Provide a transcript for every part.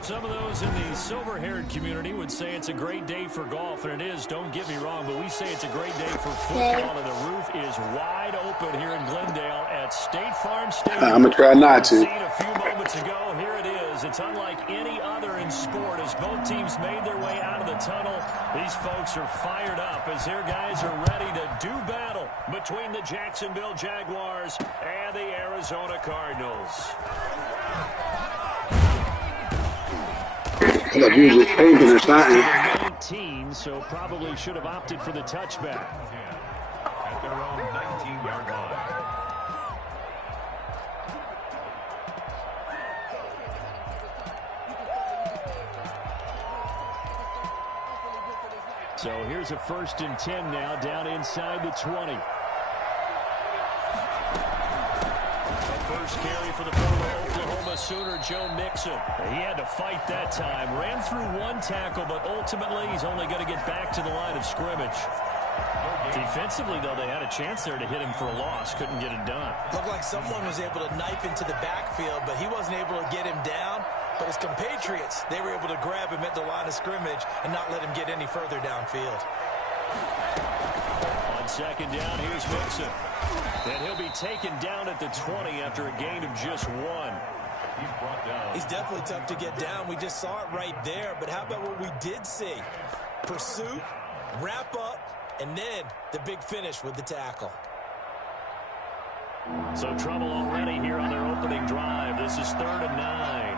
Some of those in the silver-haired community would say it's a great day for golf, and it is, don't get me wrong, but we say it's a great day for football, and the roof is wide open here in Glendale at State Farm Stadium. I'm going to try not to. Seen a few moments ago, here it is. It's unlike any other in sport as both teams made their way out of the tunnel. These folks are fired up as their guys are ready to do battle between the Jacksonville Jaguars and the Arizona Cardinals. Look, usually painting or something. 19, so probably should have opted for the touchback. At their own 19-yard line. So here's a 1st and 10 now, down inside the 20. The first carry for the former Oklahoma Sooner, Joe Mixon. He had to fight that time. Ran through one tackle, but ultimately he's only going to get back to the line of scrimmage. Defensively, though, they had a chance there to hit him for a loss. Couldn't get it done. Looked like someone was able to knife into the backfield, but he wasn't able to get him down. But his compatriots, they were able to grab him at the line of scrimmage and not let him get any further downfield. On 2nd down, here's Mixon. And he'll be taken down at the 20 after a gain of just 1. He's brought down. He's definitely tough to get down. We just saw it right there. But how about what we did see? Pursuit, wrap up, and then the big finish with the tackle. So trouble already here on their opening drive. This is 3rd and 9.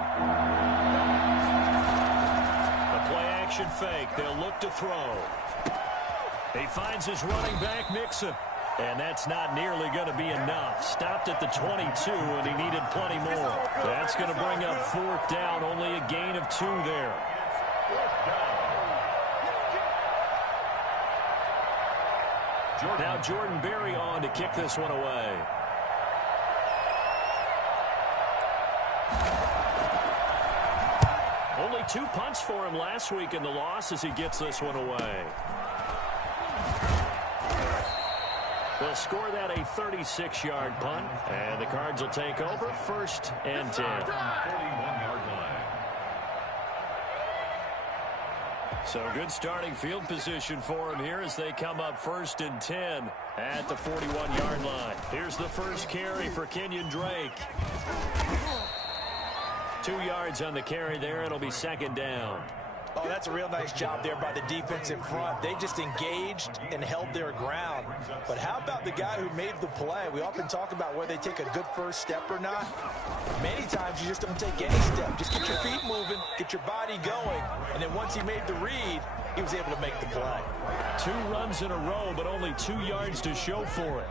A play-action fake. They'll look to throw. He finds his running back, Mixon. And that's not nearly going to be enough. Stopped at the 22, and he needed plenty more. That's going to bring up 4th down. Only a gain of 2 there. Now Jordan Berry on to kick this one away. Only 2 punts for him last week in the loss as he gets this one away. They'll score that a 36-yard punt, and the Cards will take over 1st and 10. 41-yard line. So good starting field position for him here as they come up 1st and 10 at the 41-yard line. Here's the first carry for Kenyon Drake. 2 yards on the carry there. It'll be 2nd down. Oh, that's a real nice job there by the defensive front. They just engaged and held their ground. But how about the guy who made the play? We often talk about whether they take a good first step or not. Many times you just don't take any step. Just get your feet moving, get your body going, and then once he made the read, he was able to make the play. 2 runs in a row, but only 2 yards to show for it.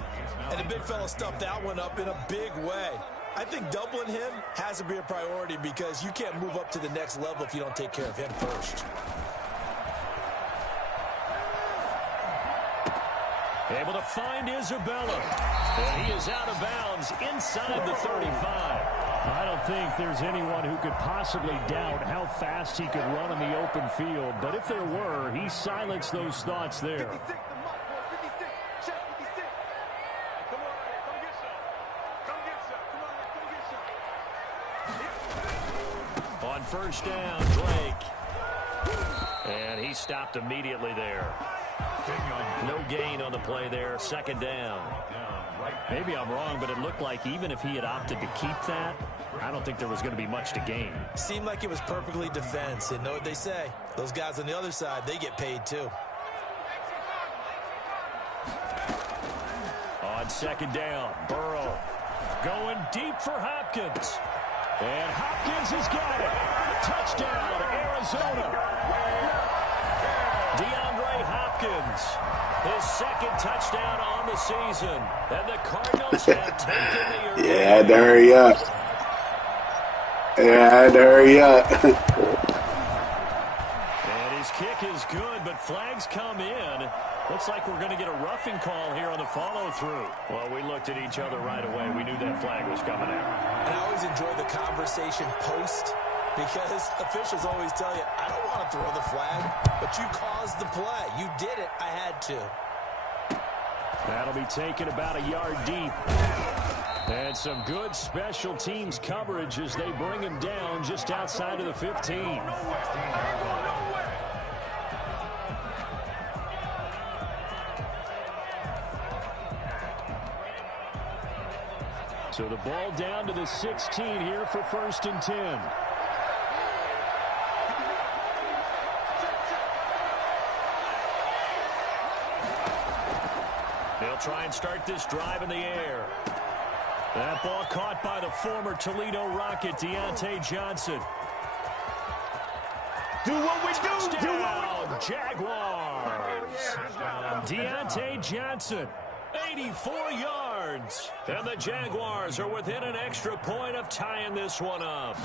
And the big fella stuffed that one up in a big way. I think doubling him has to be a priority because you can't move up to the next level if you don't take care of him first. Able to find Isabella. And he is out of bounds inside the 35. I don't think there's anyone who could possibly doubt how fast he could run in the open field. But if there were, he silenced those thoughts there. On 1st down, Drake. And he stopped immediately there. No gain on the play there. 2nd down. Maybe I'm wrong, but it looked like even if he had opted to keep that, I don't think there was going to be much to gain. Seemed like it was perfectly defense. And know what they say? Those guys on the other side, they get paid too. On 2nd down, Burrow going deep for Hopkins. And Hopkins has got it. Touchdown, Arizona. DeAndre Hopkins, his 2nd touchdown on the season. And the Cardinals have taken the early. Yeah, I had to hurry up. Yeah, I had to hurry up. And his kick is good, but flags come in. Looks like we're going to get a roughing call here on the follow-through. Well, we looked at each other right away. We knew that flag was coming out. And I always enjoy the conversation post because officials always tell you, I don't want to throw the flag, but you caused the play. You did it. I had to. That'll be taken about a yard deep. And some good special teams coverage as they bring him down just outside of the 15. So the ball down to the 16 here for 1st and 10. They'll try and start this drive in the air. That ball caught by the former Toledo Rocket, Deontay Johnson. Do what we Touchdown, do. Do what we Jaguars. Deontay Johnson, 84 yards. And the Jaguars are within an extra point of tying this one up.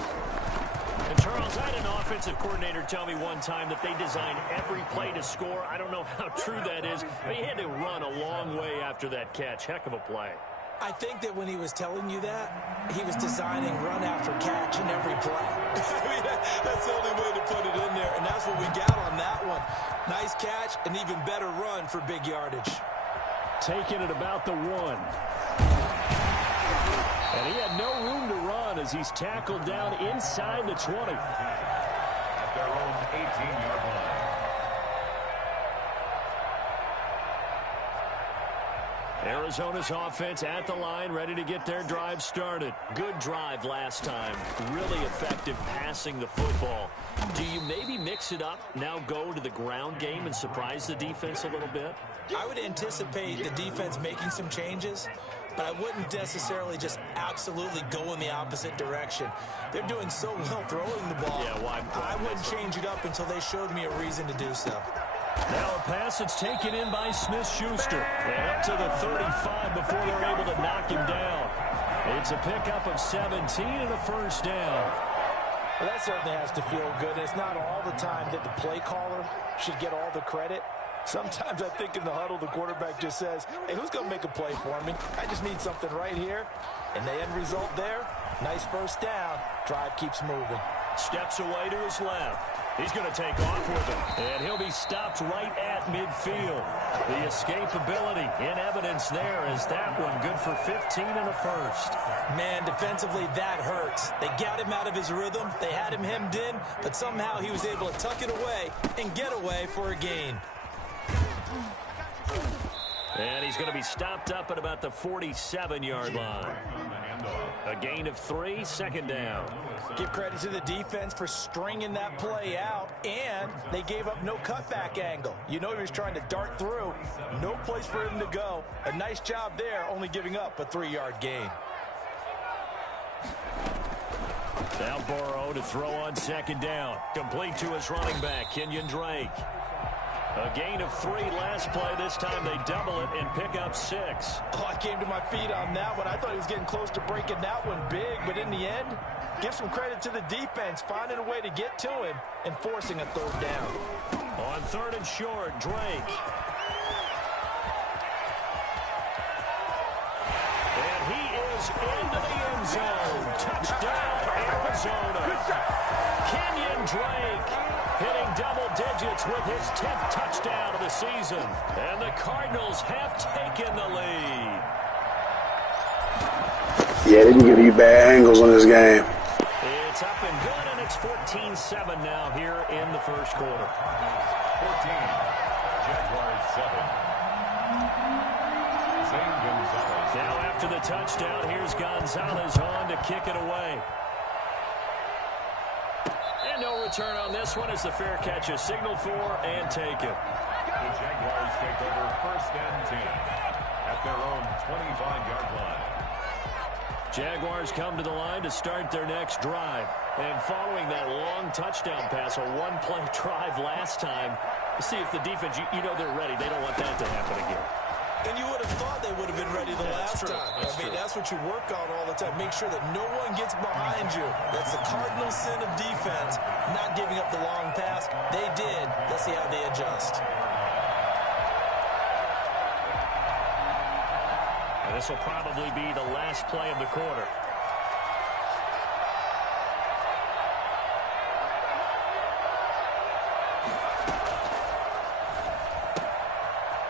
And Charles, I had an offensive coordinator tell me one time that they design every play to score. I don't know how true that is, but he had to run a long way after that catch. Heck of a play. I think that when he was telling you that, he was designing run after catch in every play. I mean, that's the only way to put it in there, and that's what we got on that one. Nice catch, an even better run for big yardage. Taking it about the 1. And he had no room to run as he's tackled down inside the 20. At their own 18-yard line. Arizona's offense at the line, ready to get their drive started. Good drive last time. Really effective passing the football. Do you maybe mix it up, now go to the ground game and surprise the defense a little bit? I would anticipate the defense making some changes, but I wouldn't necessarily just absolutely go in the opposite direction. They're doing so well throwing the ball. Yeah, well, I wouldn't change it up until they showed me a reason to do so. Now a pass that's taken in by Smith-Schuster. And up to the 35 before they're able to knock him down. It's a pickup of 17 and a 1st down. Well, that certainly has to feel good. It's not all the time that the play caller should get all the credit. Sometimes I think in the huddle, the quarterback just says, hey, who's going to make a play for me? I just need something right here. And the end result there, nice 1st down. Drive keeps moving. Steps away to his left. He's going to take off with it. And he'll be stopped right at midfield. The escapability in evidence there is that one good for 15 and a 1st. Man, defensively, that hurts. They got him out of his rhythm. They had him hemmed in, but somehow he was able to tuck it away and get away for a gain. And he's going to be stopped up at about the 47-yard line. A gain of 3, 2nd down. Give credit to the defense for stringing that play out, and they gave up no cutback angle. You know he was trying to dart through. No place for him to go. A nice job there, only giving up a 3-yard gain. Now Burrow to throw on 2nd down. Complete to his running back, Kenyon Drake. A gain of 3 last play. This time they double it and pick up 6. Oh, I came to my feet on that one. I thought he was getting close to breaking that one big, but in the end, give some credit to the defense, finding a way to get to him and forcing a 3rd down. On 3rd and short, Drake. And he is into the end zone. Touchdown, Arizona. Kenyon Drake hitting double digits with his 10th touchdown of the season. And the Cardinals have taken the lead. Yeah, they can give you bad angles on this game. It's up and good, and it's 14-7 now here in the 1st quarter. 14. Jaguars 7. Zane Gonzalez. Now after the touchdown, here's Gonzalez on to kick it away. And no return on this one as the fair catch is signaled for and taken. The Jaguars take over 1st and 10 at their own 25-yard line. Jaguars come to the line to start their next drive. And following that long touchdown pass, a 1-play drive last time, see if the defense, you know they're ready. They don't want that to happen again. And you would have thought they would have been ready the last time. That's what you work on all the time. Make sure that no one gets behind you. That's the cardinal sin of defense, not giving up the long pass. They did. Let's see how they adjust. And this will probably be the last play of the quarter.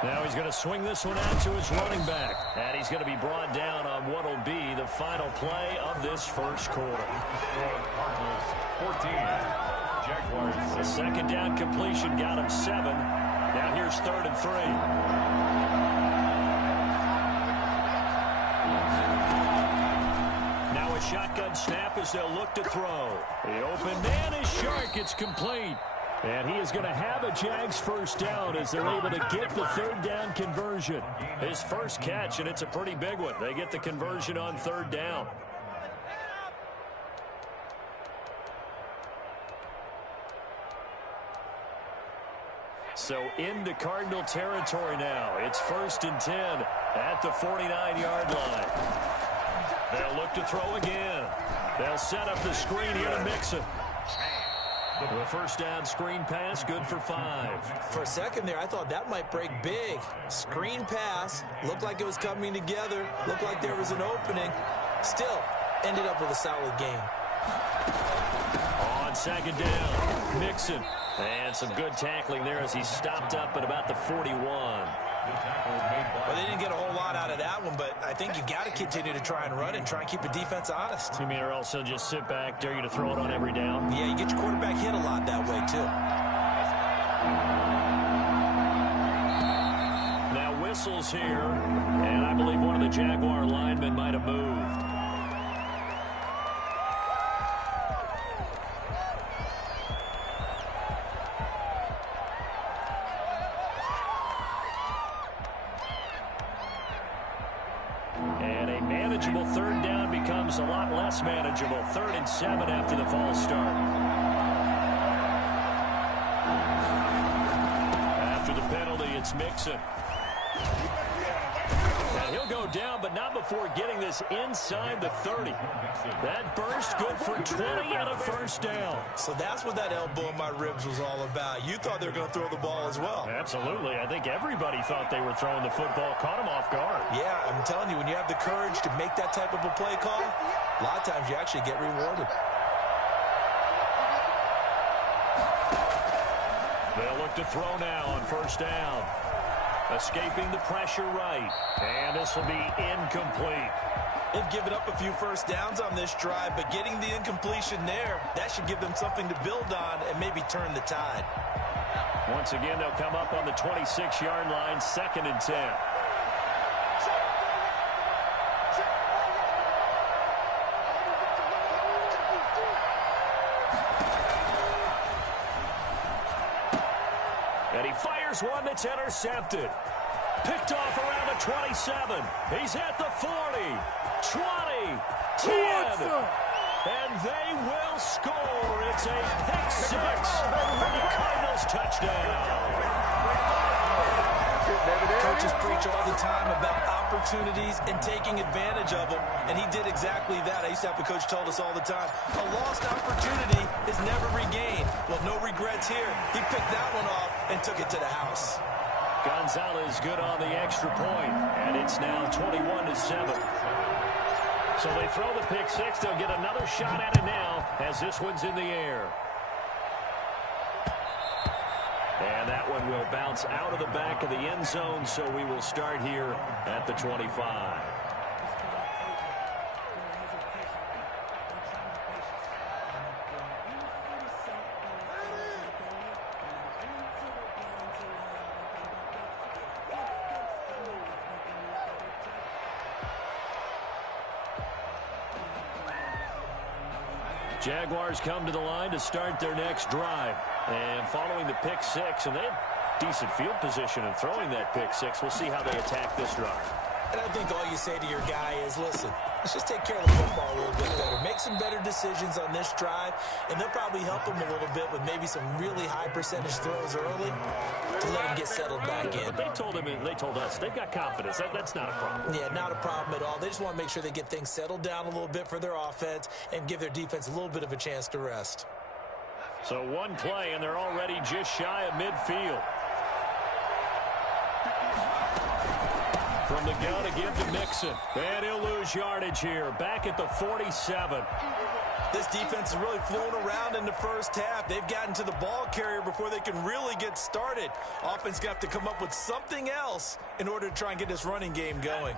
Now he's going to swing this one out to his running back. And he's going to be brought down on what will be the final play of this first quarter. 14. Jaguars. The second down completion got him 7. Now here's 3rd and 3. Now a shotgun snap as they'll look to throw. The open man is Shark. It's complete. And he is going to have a Jags first down as they're able to get the 3rd down conversion. His first catch, and it's a pretty big one. They get the conversion on 3rd down. So into Cardinal territory now. It's 1st and 10 at the 49-yard line. They'll look to throw again. They'll set up the screen here to Mixon. The first down screen pass, good for 5. For a second there, I thought that might break big. Screen pass, looked like it was coming together, looked like there was an opening. Still, ended up with a solid gain. On 2nd down, Mixon. And some good tackling there as he stopped up at about the 41. Well, they didn't get a whole lot out of that one, but I think you've got to continue to try and run and try and keep the defense honest. You mean or else they'll just sit back, dare you to throw it on every down? Yeah, you get your quarterback hit a lot that way, too. Now whistles here, and I believe one of the Jaguar linemen might have moved. And a manageable 3rd down becomes a lot less manageable. 3rd and 7 after the false start. After the penalty, it's Mixon. And he'll go down, but not before getting this inside the 30. That burst good for 20 and a first down. So that's what that elbow in my ribs was all about. You thought they were going to throw the ball as well. Absolutely. I think everybody thought they were throwing the football. Caught him off guard. Yeah, I'm telling you, when you have the courage to make that type of a play call, a lot of times you actually get rewarded. They'll look to throw now on 1st down. Escaping the pressure right. And this will be incomplete. They've given up a few first downs on this drive, but getting the incompletion there, that should give them something to build on and maybe turn the tide. Once again, they'll come up on the 26-yard line, 2nd and 10. And he fires one that's intercepted. Picked off around the 27. He's at the 40, 20, 10. And they will score. It's a pick 6 for the Cardinals touchdown. Coaches preach all the time about opportunities and taking advantage of them, and he did exactly that. I used to have a coach told us all the time, a lost opportunity is never regained. Well, no regrets here. He picked that one off and took it to the house. Gonzalez good on the extra point, and it's now 21-7. So they throw the pick 6. They'll get another shot at it now as this one's in the air. And that one will bounce out of the back of the end zone, so we will start here at the 25. Jaguars come to the line to start their next drive. And following the pick 6, and they had decent field position in throwing that pick 6. We'll see how they attack this drive. And I think all you say to your guy is, listen, let's just take care of the football a little bit better. Make some better decisions on this drive, and they'll probably help him a little bit with maybe some really high percentage throws early to let him get settled back in. But they told him, and they told us, they've got confidence. That's not a problem. Yeah, not a problem at all. They just want to make sure they get things settled down a little bit for their offense and give their defense a little bit of a chance to rest. So one play, and they're already just shy of midfield. From the gun to give to Mixon. And he'll lose yardage here. Back at the 47. This defense is really flown around in the first half. They've gotten to the ball carrier before they can really get started. Offense going to have to come up with something else in order to try and get this running game going.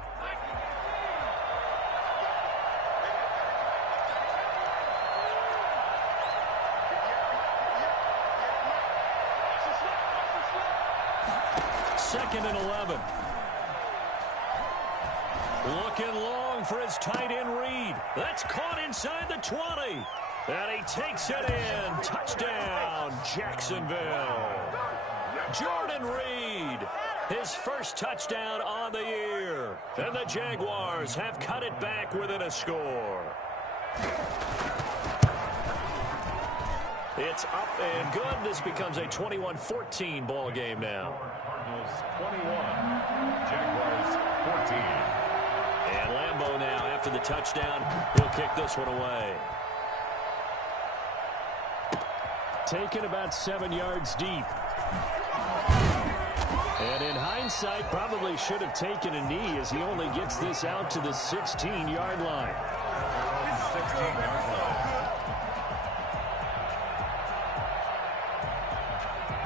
Second and 11. Looking long for his tight end Reed. That's caught inside the 20. And he takes it in. Touchdown, Jacksonville. Jordan Reed, his first touchdown on the year. And the Jaguars have cut it back within a score. It's up and good. This becomes a 21-14 ball game now. Cardinals 21, Jaguars 14. And Lambeau now, after the touchdown, will kick this one away. Taken about 7 yards deep. And in hindsight, probably should have taken a knee as he only gets this out to the 16-yard line. 16-yard line.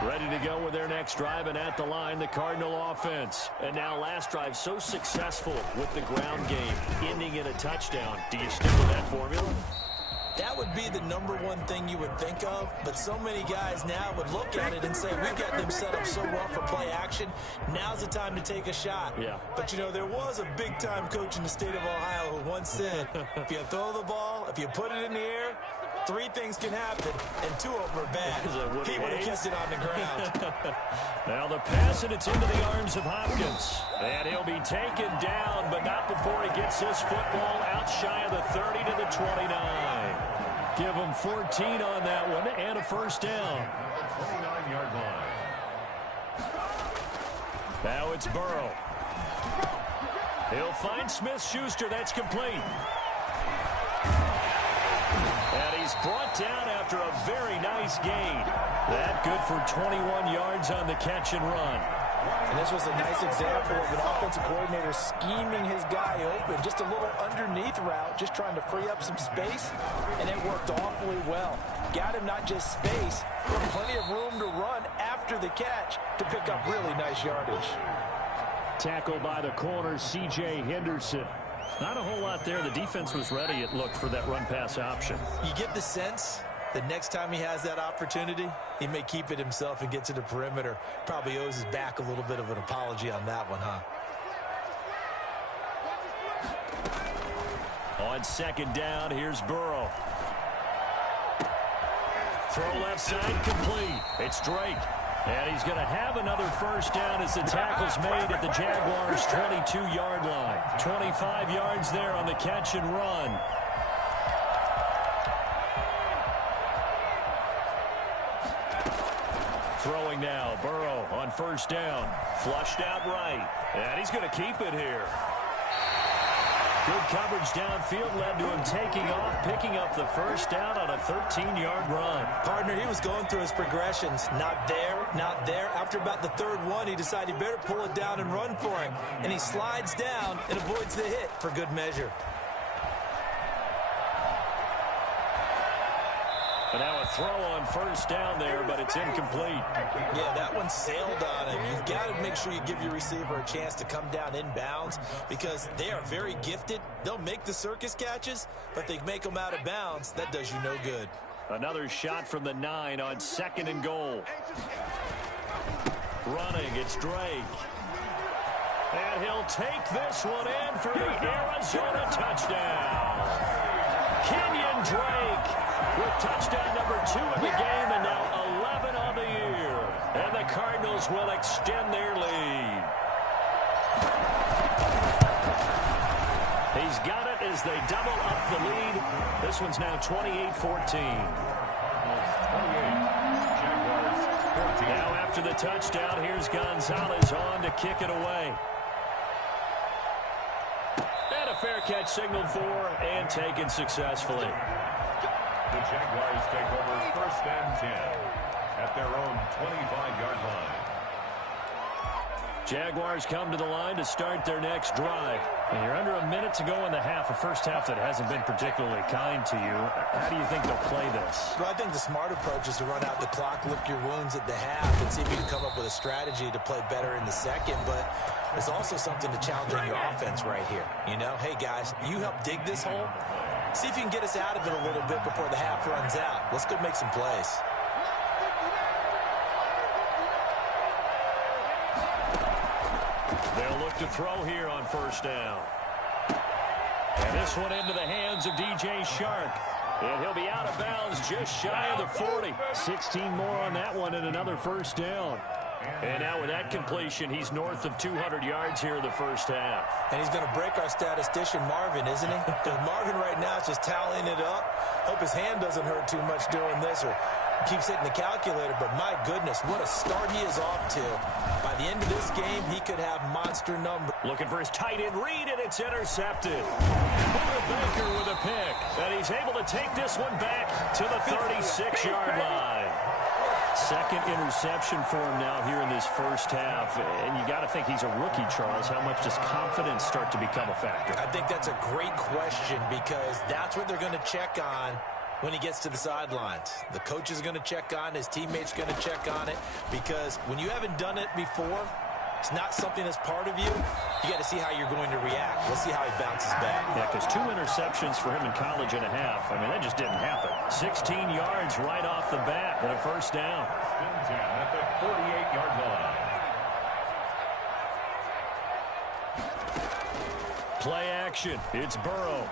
Ready to go with their next drive, and at the line, the Cardinal offense. And now last drive so successful with the ground game, ending in a touchdown. Do you stick with that formula? That would be the number one thing you would think of, but so many guys now would look at it and say, we've got them set up so well for play action. Now's the time to take a shot. Yeah. But, you know, there was a big-time coach in the state of Ohio who once said, if you throw the ball, if you put it in the air, 3 things can happen, and 2 of them are bad. He would have kept it on the ground. Now the pass, and it's into the arms of Hopkins. And he'll be taken down, but not before he gets this football out shy of the 30 to the 29. Give him 14 on that one, and a first down. 29-yard line. Now it's Burrow. He'll find Smith-Schuster. That's complete. And he's brought down after a very nice gain. That good for 21 yards on the catch and run. And this was a nice example of an offensive coordinator scheming his guy open. Just a little underneath route, just trying to free up some space, and it worked awfully well. Got him not just space, but plenty of room to run after the catch to pick up really nice yardage. Tackled by the corner, C.J. Henderson. Not a whole lot there. The defense was ready, it looked, for that run-pass option. You get the sense that next time he has that opportunity, he may keep it himself and get to the perimeter. Probably owes his back a little bit of an apology on that one, huh? On second down, here's Burrow. Throw left side, complete. It's Drake. And he's going to have another first down as the tackle's made at the Jaguars' 22-yard line. 25 yards there on the catch and run. Throwing now, Burrow on first down. Flushed out right. And he's going to keep it here. Good coverage downfield led to him taking off, picking up the first down on a 13-yard run. Partner, he was going through his progressions. Not there, not there. After about the third one, he decided he better pull it down and run for him. And he slides down and avoids the hit for good measure. And now a throw on first down there, but it's incomplete. Yeah, that one sailed on him. You've got to make sure you give your receiver a chance to come down inbounds because they are very gifted. They'll make the circus catches, but they make them out of bounds. That does you no good. Another shot from the 9 on second and goal. Running, it's Drake. And he'll take this one in for the Arizona touchdown. Kenyon Drake with touchdown number 2 in the game, and now 11 on the year. And the Cardinals will extend their lead. He's got it as they double up the lead. This one's now 28-14. Now after the touchdown, here's Gonzalez on to kick it away. And a fair catch signaled for and taken successfully. The Jaguars take over first and 10 at their own 25-yard line. Jaguars come to the line to start their next drive. And you're under a minute to go in the half, a first half that hasn't been particularly kind to you. How do you think they'll play this? Well, I think the smart approach is to run out the clock, lick your wounds at the half, and see if you can come up with a strategy to play better in the second. But it's also something to challenge on your offense right here. You know, hey, guys, you help dig this hole. See if you can get us out of it a little bit before the half runs out. Let's go make some plays. They'll look to throw here on first down. And this one into the hands of DJ Chark. And he'll be out of bounds just shy of the 40. 16 more on that one and another first down. And now with that completion, he's north of 200 yards here in the first half. And he's going to break our statistician, Marvin, isn't he? Because Marvin right now is just tallying it up. Hope his hand doesn't hurt too much doing this or keeps hitting the calculator. But my goodness, what a start he is off to. By the end of this game, he could have monster numbers. Looking for his tight end read, and it's intercepted. Buda Baker with a pick. And he's able to take this one back to the 36-yard line. Second interception for him now here in this first half. And you got to think he's a rookie, Charles. How much does confidence start to become a factor? I think that's a great question because that's what they're going to check on when he gets to the sidelines. The coach is going to check on, his teammates going to check on it, because when you haven't done it before, it's not something that's part of you. You got to see how you're going to react. We'll see how he bounces back. Yeah, because 2 interceptions for him in college and a half. I mean, that just didn't happen. 16 yards right off the bat and a first down. At the 48-yard line. Play action. It's Burrow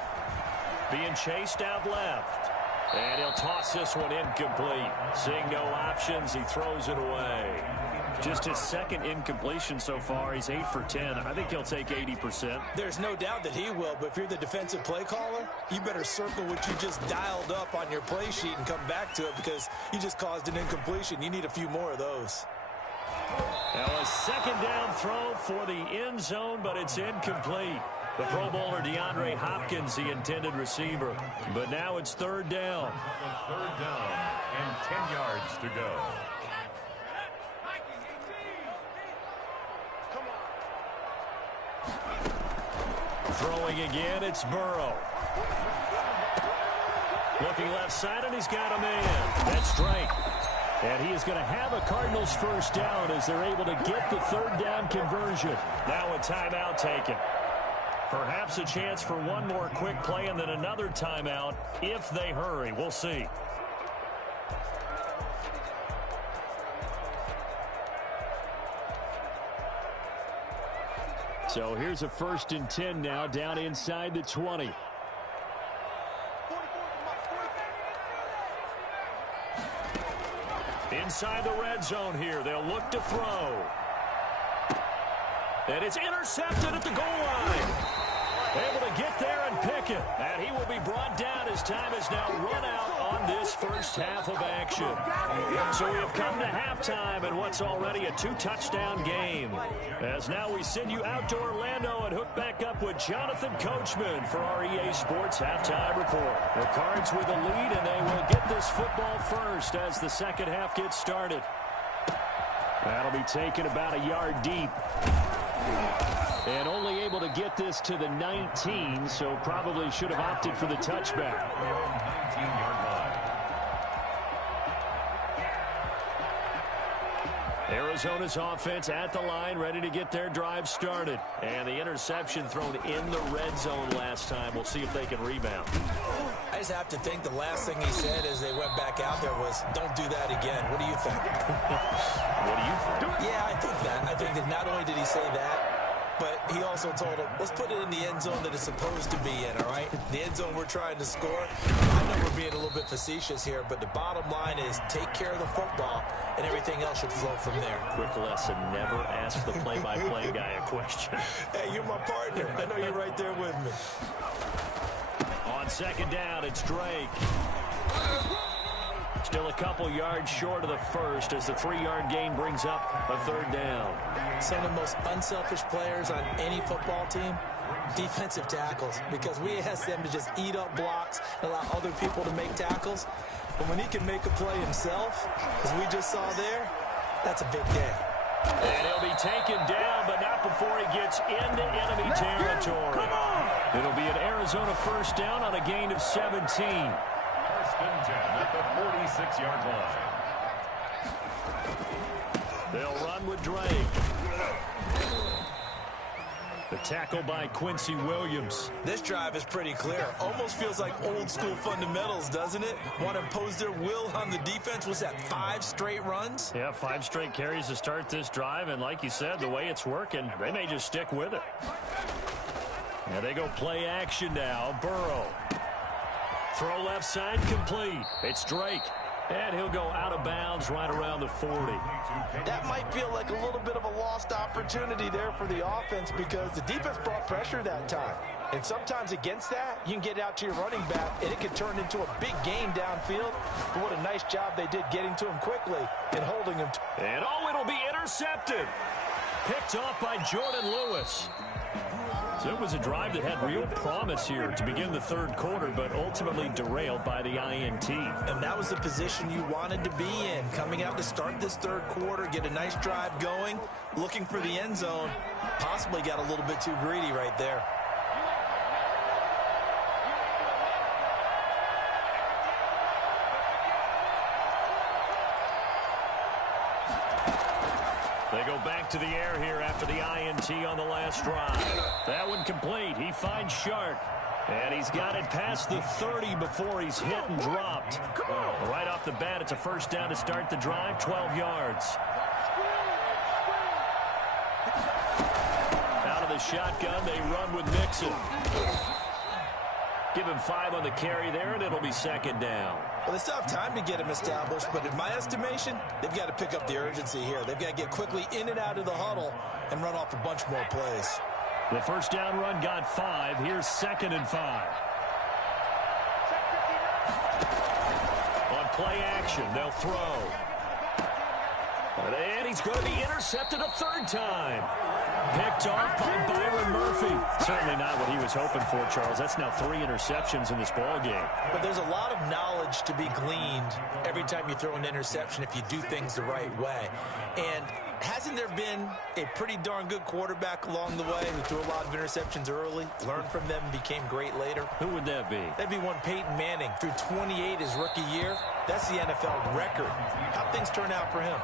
being chased out left. And he'll toss this one incomplete. Seeing no options, he throws it away. Just his second incompletion so far. He's 8 for 10. I think he'll take 80%. There's no doubt that he will, but if you're the defensive play caller, you better circle what you just dialed up on your play sheet and come back to it because you just caused an incompletion. You need a few more of those. Now a second down throw for the end zone, but it's incomplete. The Pro Bowler DeAndre Hopkins, the intended receiver. But now it's third down. Third down and 10 yards to go. Throwing again, it's Burrow. Looking left side, and he's got a man. That's Drake. And he is going to have a Cardinals first down as they're able to get the third down conversion. Now a timeout taken. Perhaps a chance for one more quick play and then another timeout if they hurry. We'll see. So here's a 1st and 10 now down inside the 20. Inside the red zone here. They'll look to throw. And it's intercepted at the goal line. Able to get there and pick it. And he will be brought down as time has now run out on this first half of action. So we have come to halftime in what's already a 2-touchdown game. As now we send you out to Orlando and hook back up with Jonathan Coachman for our EA Sports Halftime Report. The Cards with the lead, and they will get this football first as the second half gets started. That'll be taken about a yard deep. And only able to get this to the 19, so probably should have opted for the touchback. 19-yard line. Arizona's offense at the line, ready to get their drive started. And the interception thrown in the red zone last time. We'll see if they can rebound. I just have to think the last thing he said as they went back out there was, don't do that again. What do you think? What do you think? Yeah, I think that. I think that not only did he say that, but he also told him, let's put it in the end zone that it's supposed to be in, all right? The end zone we're trying to score. I know we're being a little bit facetious here, but the bottom line is take care of the football, and everything else should flow from there. Quick lesson, never ask the play-by-play guy a question. Hey, you're my partner. I know you're right there with me. On second down, it's Drake. Still a couple yards short of the first as the 3-yard gain brings up a third down. Some of the most unselfish players on any football team, defensive tackles, because we ask them to just eat up blocks and allow other people to make tackles. But when he can make a play himself, as we just saw there, that's a big day. And he'll be taken down, but not before he gets into enemy territory. It'll be an Arizona first down on a gain of 17. First and 10 at the 46-yard line. They'll run with Drake. The tackle by Quincy Williams. This drive is pretty clear. Almost feels like old school fundamentals, doesn't it? Want to impose their will on the defense. Was that 5 straight runs? Yeah, 5 straight carries to start this drive. And like you said, the way it's working, they may just stick with it. Now they go play action now. Burrow. Throw left side complete. It's Drake. And he'll go out of bounds right around the 40. That might feel like a little bit of a lost opportunity there for the offense because the defense brought pressure that time. And sometimes against that, you can get out to your running back, and it can turn into a big gain downfield. But what a nice job they did getting to him quickly and holding him. And it'll be intercepted. Picked off by Jordan Lewis. So it was a drive that had real promise here to begin the third quarter, but ultimately derailed by the INT. And that was the position you wanted to be in. Coming out to start this third quarter, get a nice drive going, looking for the end zone. Possibly got a little bit too greedy right there. They go back to the air here after the INT on the last drive. That one complete. He finds Shark. And he's got it past the 30 before he's hit and dropped. Right off the bat, it's a first down to start the drive, 12 yards. Out of the shotgun, they run with Mixon. Give him 5 on the carry there, and it'll be second down. Well, they still have time to get him established, but in my estimation, they've got to pick up the urgency here. They've got to get quickly in and out of the huddle and run off a bunch more plays. The first down run got 5. Here's 2nd and 5. On play action, they'll throw. And he's going to be intercepted a third time. Picked off by Byron Murphy. Certainly not what he was hoping for, Charles. That's now 3 interceptions in this ball game. But there's a lot of knowledge to be gleaned every time you throw an interception if you do things the right way. And hasn't there been a pretty darn good quarterback along the way who threw a lot of interceptions early, learned from them, and became great later? Who would that be? That'd be one Peyton Manning. Threw 28 his rookie year. That's the NFL record. How'd things turn out for him?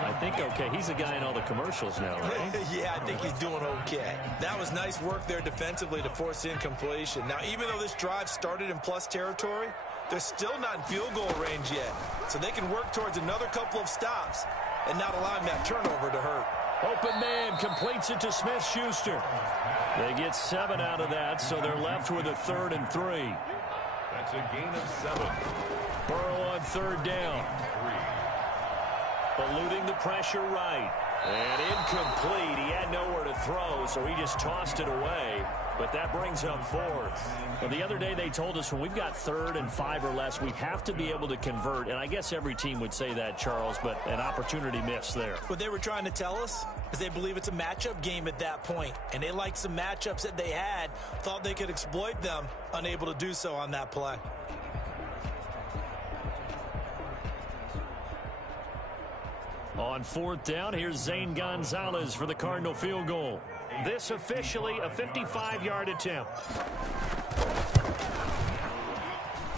I think okay. He's the guy in all the commercials now, right? Yeah, I think he's doing okay. That was nice work there defensively to force incompletion. Now, even though this drive started in plus territory, they're still not in field goal range yet. So they can work towards another couple of stops and not allowing that turnover to hurt. Open man completes it to Smith-Schuster. They get 7 out of that, so they're left with a 3rd and 3. That's a gain of 7. Burrow on 3rd down. Eluding the pressure right. And incomplete. He had nowhere to throw, so he just tossed it away. But that brings up 4th. Well, the other day they told us when we've got 3rd and 5 or less, we have to be able to convert. And I guess every team would say that, Charles, but an opportunity missed there. What they were trying to tell us is they believe it's a matchup game at that point. And they liked some matchups that they had, thought they could exploit them, unable to do so on that play. On 4th down, here's Zane Gonzalez for the Cardinal field goal. This officially a 55-yard attempt.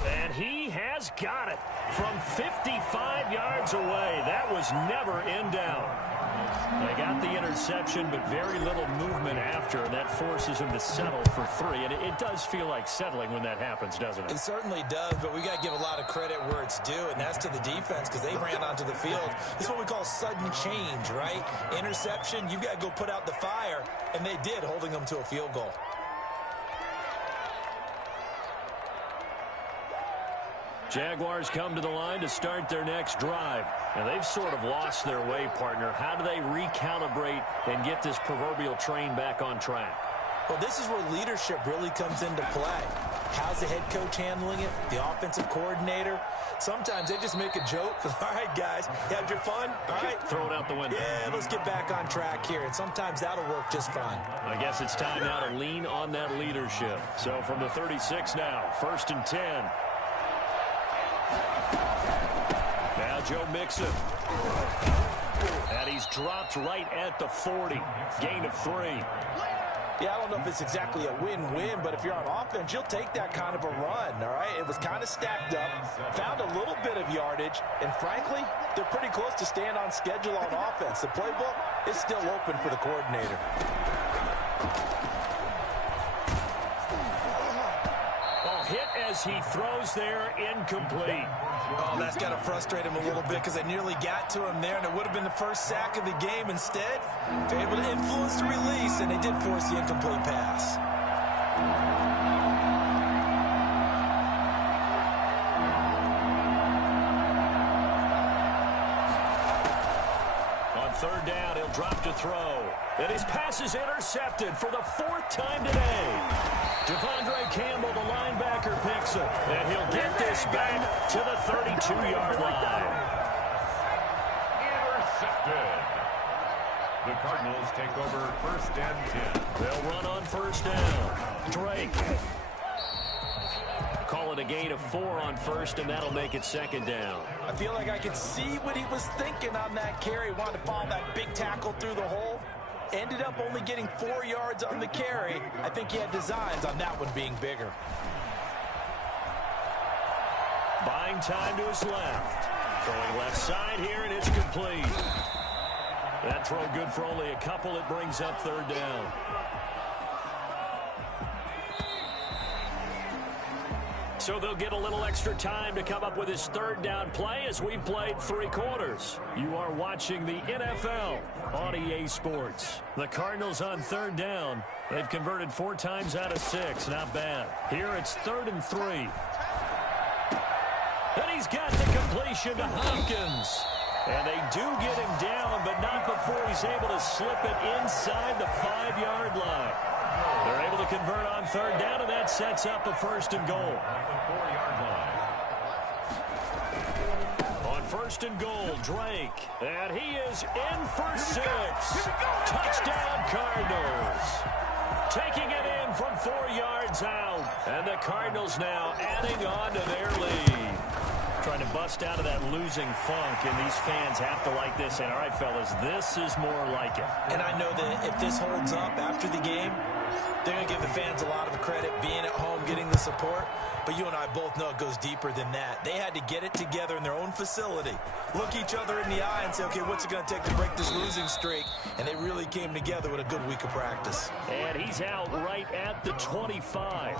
And he has got it from 55 yards away. That was never in doubt. They got the interception, but very little movement after, and that forces him to settle for 3. And it does feel like settling when that happens, doesn't it? It certainly does, but we got to give a lot of credit where it's due, and that's to the defense because they ran onto the field. This is what we call sudden change, right? Interception, you've got to go put out the fire, and they did, holding them to a field goal. Jaguars come to the line to start their next drive. And they've sort of lost their way, partner. How do they recalibrate and get this proverbial train back on track? Well, this is where leadership really comes into play. How's the head coach handling it? The offensive coordinator? Sometimes they just make a joke. All right, guys, you had your fun? All right. Throw it out the window. Yeah, let's get back on track here. And sometimes that'll work just fine. I guess it's time now to lean on that leadership. So from the 36 now, 1st and 10. Now Joe Mixon. And he's dropped right at the 40. Gain of 3. Yeah, I don't know if it's exactly a win-win, but if you're on offense, you'll take that kind of a run, all right? It was kind of stacked up, found a little bit of yardage, and frankly, they're pretty close to staying on schedule on offense. The playbook is still open for the coordinator. Hit as he throws there, incomplete. Oh, that's got to frustrate him a little bit because they nearly got to him there, and it would have been the first sack of the game. Instead, they're able to influence the release, and they did force the incomplete pass. On third down, he'll drop to throw. And his pass is intercepted for the 4th time today. Devondre Campbell, the linebacker, picks it. And he'll get this back to the 32-yard line. Intercepted. The Cardinals take over 1st and 10. They'll run on 1st down. Drake. Call it a gain of 4 on 1st, and that'll make it 2nd down. I feel like I could see what he was thinking on that carry. Wanted to follow that big tackle through the hole. Ended up only getting 4 yards on the carry. I think he had designs on that one being bigger. Buying time to his left. Throwing left side here, and it's complete. That throw good for only a couple. It brings up 3rd down. So they'll get a little extra time to come up with his 3rd down play as we've played 3 quarters. You are watching the NFL on EA Sports. The Cardinals on 3rd down. They've converted 4 times out of 6. Not bad. Here it's 3rd and 3. And he's got the completion to Hopkins. And they do get him down, but not before he's able to slip it inside the 5-yard line. They're able to convert on 3rd down, and that sets up a 1st and goal. On 1st and goal, Drake. And he is in for 6. Touchdown, Cardinals. Taking it in from 4 yards out. And the Cardinals now adding on to their lead. Trying to bust out of that losing funk, and these fans have to like this. And all right, fellas, this is more like it. And I know that if this holds up after the game, they're going to give the fans a lot of credit being at home, getting the support. But you and I both know it goes deeper than that. They had to get it together in their own facility, look each other in the eye and say, okay, what's it going to take to break this losing streak? And they really came together with a good week of practice. And he's out right at the 25.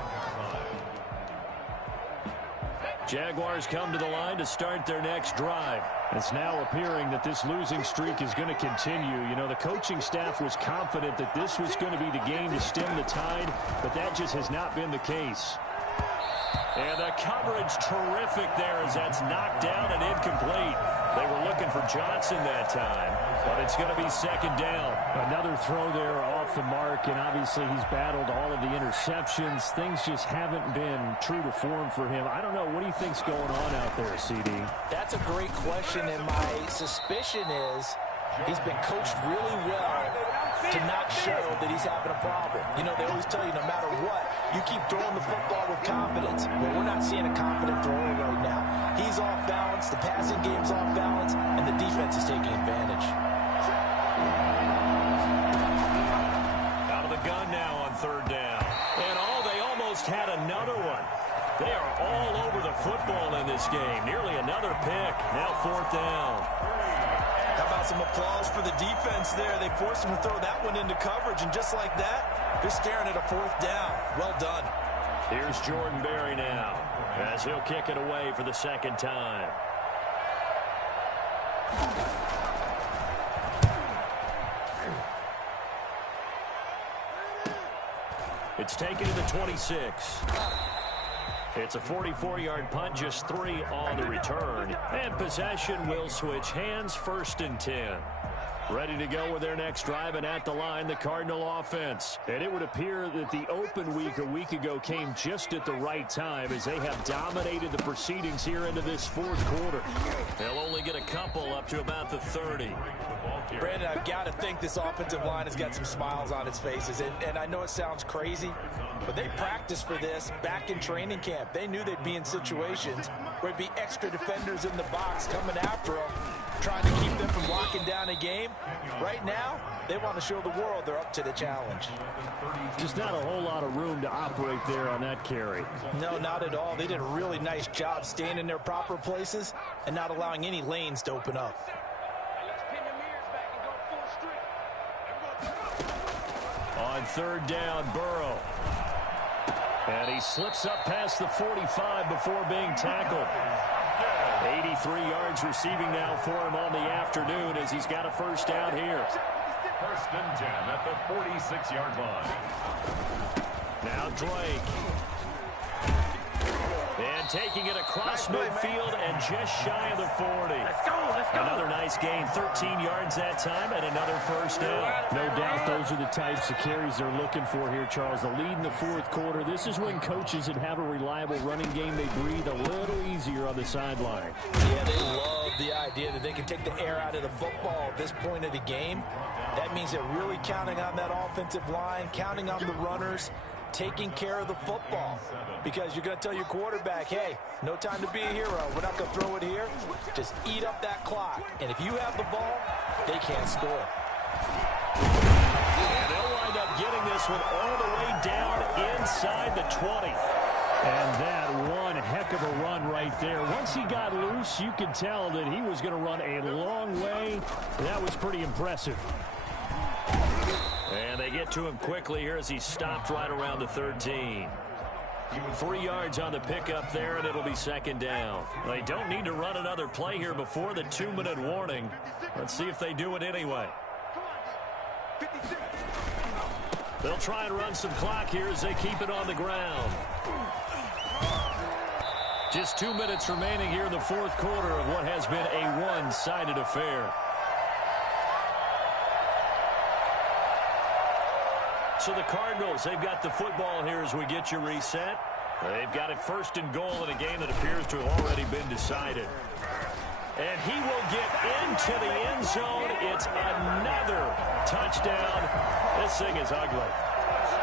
Jaguars come to the line to start their next drive. It's now appearing that this losing streak is going to continue. You know, the coaching staff was confident that this was going to be the game to stem the tide, but that just has not been the case. And the coverage terrific there as that's knocked down and incomplete. They were looking for Johnson that time, but it's going to be 2nd down. Another throw there off the mark, and obviously he's battled all of the interceptions. Things just haven't been true to form for him. I don't know. What do you think's going on out there, CD? That's a great question, and my suspicion is he's been coached really well to not show that he's having a problem. You know, they always tell you no matter what, you keep throwing the football with confidence. Well, we're not seeing a confident thrower right now. He's off balance, the passing game's off balance, and the defense is taking advantage. Out of the gun now on 3rd down. And they almost had another one. They are all over the football in this game. Nearly another pick. Now 4th down. How about some applause for the defense there? They forced him to throw that one into coverage, and just like that, they're staring at a 4th down. Well done. Here's Jordan Berry now as he'll kick it away for the 2nd time. It's taken to the 26. It's a 44-yard punt, just 3 on the return. And possession will switch hands, 1st and 10. Ready to go with their next drive, and at the line, the Cardinal offense. And it would appear that the open week a week ago came just at the right time as they have dominated the proceedings here into this 4th quarter. They'll only get a couple up to about the 30. Brandon, I've got to think this offensive line has got some smiles on its faces. And I know it sounds crazy, but they practiced for this back in training camp. They knew they'd be in situations where it'd be extra defenders in the box coming after them, trying to keep them from locking down a game. Right now, they want to show the world they're up to the challenge. Just not a whole lot of room to operate there on that carry. No, not at all. They did a really nice job staying in their proper places and not allowing any lanes to open up. On third down, Burrow. And he slips up past the 45 before being tackled. 83 yards receiving now for him on the afternoon as he's got a first down here. First and 10 at the 46-yard line. Now Drake. And taking it across midfield and just shy of the 40. Let's go. Another nice gain, 13 yards that time, and another first down. No doubt those are the types of carries they're looking for here, Charles. The lead in the fourth quarter. This is when coaches that have a reliable running game, they breathe a little easier on the sideline. Yeah, they love the idea that they can take the air out of the football at this point of the game. That means they're really counting on that offensive line, counting on the runners, taking care of the football. Because you're going to tell your quarterback, hey, no time to be a hero. We're not going to throw it here. Just eat up that clock. And if you have the ball, they can't score. And they'll wind up getting this one all the way down inside the 20. And that one heck of a run right there. Once he got loose, you could tell that he was going to run a long way. That was pretty impressive. And they get to him quickly here as he stopped right around the 13. 3 yards on the pickup there, and it'll be second down. They don't need to run another play here before the 2-minute warning. Let's see if they do it anyway. They'll try and run some clock here as they keep it on the ground. Just 2 minutes remaining here in the fourth quarter of what has been a one-sided affair. So the Cardinals, they've got the football here as we get you reset. They've got it first and goal in a game that appears to have already been decided. And he will get into the end zone. It's another touchdown. This thing is ugly.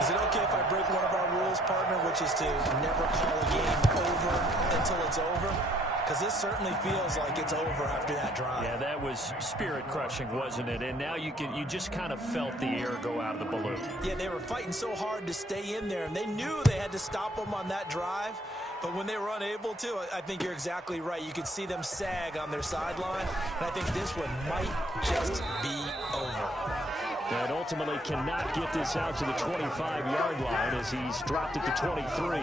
Is it okay if I break one of our rules, partner, which is to never call a game over until it's over? Because this certainly feels like it's over after that drive. Yeah, that was spirit-crushing, wasn't it? And now you just kind of felt the air go out of the balloon. Yeah, they were fighting so hard to stay in there, and they knew they had to stop them on that drive. But when they were unable to, I think you're exactly right. You could see them sag on their sideline, and I think this one might just be over. And ultimately cannot get this out to the 25-yard line as he's dropped it to 23.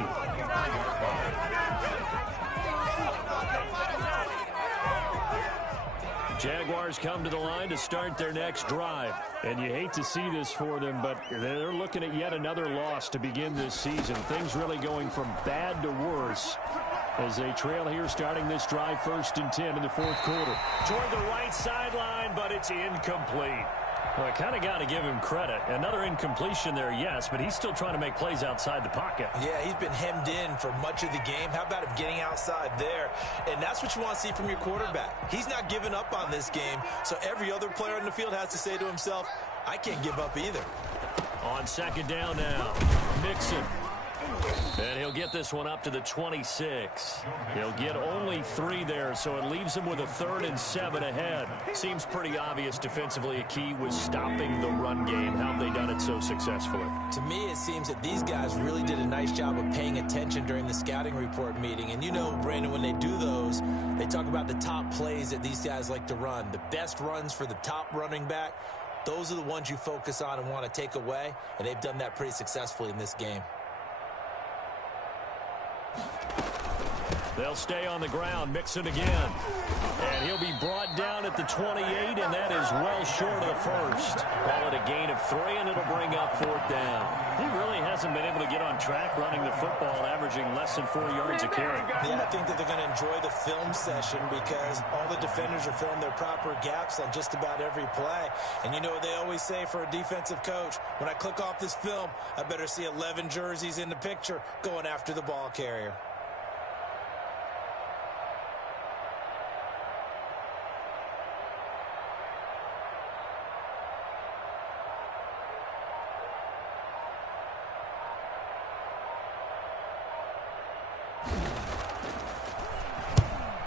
Jaguars come to the line to start their next drive. And you hate to see this for them, but they're looking at yet another loss to begin this season. Things really going from bad to worse as they trail here starting this drive first and 10 in the fourth quarter. Toward the right sideline, but it's incomplete. Well, I kind of got to give him credit. Another incompletion there, yes, but he's still trying to make plays outside the pocket. Yeah, he's been hemmed in for much of the game. How about him getting outside there? And that's what you want to see from your quarterback. He's not giving up on this game, so every other player in the field has to say to himself, I can't give up either. On second down now, Mixon. And he'll get this one up to the 26. He'll get only 3 there, so it leaves him with a 3rd and 7 ahead. Seems pretty obvious defensively a key was stopping the run game. How have they done it so successfully? To me, it seems that these guys really did a nice job of paying attention during the scouting report meeting. And you know, Brandon, when they do those, they talk about the top plays that these guys like to run. The best runs for the top running back, those are the ones you focus on and want to take away. And they've done that pretty successfully in this game. They'll stay on the ground. Mixon again. And he'll be brought down at the 28, and that is well short of the first. Call it a gain of 3, and it'll bring up 4th down. He really hasn't been able to get on track running the football, averaging less than 4 yards a carry. Yeah, I think that they're going to enjoy the film session because all the defenders are filling their proper gaps on just about every play. And you know what they always say for a defensive coach? When I click off this film, I better see 11 jerseys in the picture going after the ball carrier.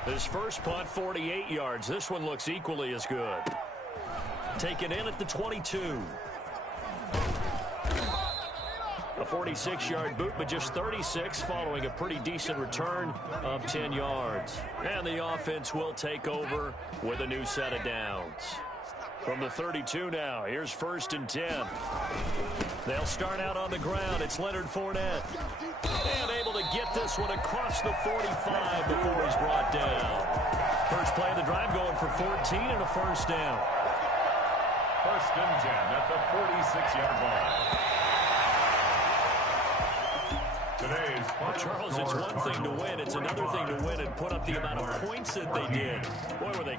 His first punt, 48 yards. This one looks equally as good. Taken in at the 22. A 46-yard boot, but just 36 following a pretty decent return of 10 yards. And the offense will take over with a new set of downs. From the 32 now, here's 1st and 10. They'll start out on the ground. It's Leonard Fournette. And able to get this one across the 45 before he's brought down. First play of the drive going for 14 and a first down. 1st and 10 at the 46-yard line. Well, Charles, it's one thing to win. It's another thing to win and put up the amount of points that they did. Boy, were they